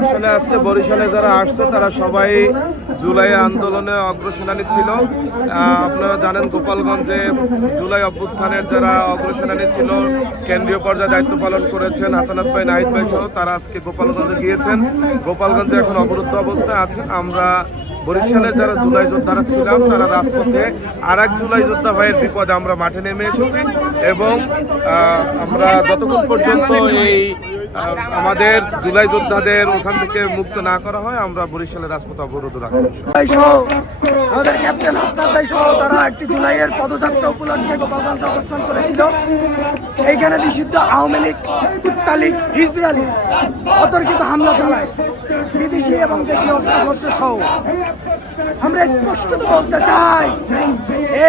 আসলে আজকে বরিশালে যারা আসছে, তারা সবাই জুলাই আন্দোলনে অগ্রসেনানী ছিল। আপনারা জানেন গোপালগঞ্জে জুলাই অভ্যুত্থানের যারা অগ্রসেনানী ছিল, কেন্দ্রীয় পর্যায়ে দায়িত্ব পালন করেছেন হাসানাত ভাই, নাহিদ ভাই সহ তারা আজকে গোপালগঞ্জে গিয়েছেন। গোপালগঞ্জে এখন অবরুদ্ধ অবস্থায় আছে। আমরা বরিশালের যারা জুলাই যোদ্ধারা ছিলাম, তারা রাজপথে আর এক জুলাই যোদ্ধা ভাইয়ের বিপদে আমরা মাঠে নেমে এসেছি এবং আমরা যতক্ষণ পর্যন্ত এই আমাদের জুলাই যোদ্ধাদের ওখান থেকে মুক্ত না করা হয়, আমরা বরিশালের রাজপথ অবরোধ রাখব আমাদের ক্যাপ্টেন সহ, তারা একটি জুলাইয়ের পদযাত্রা উপলক্ষে অবস্থান করেছিল। সেইখানে নিষিদ্ধ আওয়ামী লীগ কুত্তালিগ ইসরায়েলি অতর্কিত হামলা চালায়, বিদেশি এবং দেশীয় অস্ত্র সহ। আমরা স্পষ্টত বলতে চাই,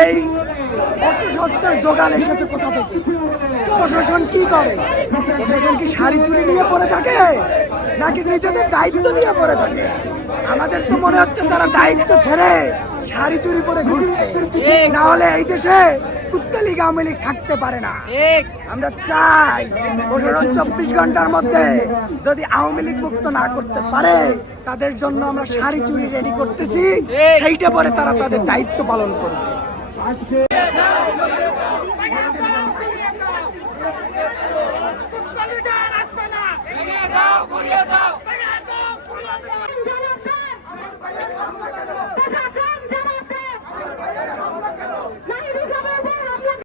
এই অস্ত্র শস্ত্রের যোগান এসেছে কোথা থেকে? প্রশাসন কি করে? প্রশাসন কি শাড়ি চুরি নিয়ে পড়ে থাকে? নাকি নিজেদের দায়িত্ব নিয়ে পড়ে থাকে? আমাদের তো মনে হচ্ছে তারা দায়িত্ব ছেড়ে শাড়ি চুরি করে ঘুরছে। না হলে এই দেশে কুত্তা লীগ আওয়ামী লীগ থাকতে পারে না। আমরা চাই প্রশাসন চব্বিশ ঘণ্টার মধ্যে যদি আওয়ামী লীগ মুক্ত না করতে পারে তাদের জন্য আমরা শাড়ি চুরি রেডি করতেছি। সেইটা পরে তারা তাদের দায়িত্ব পালন করবে। আজকে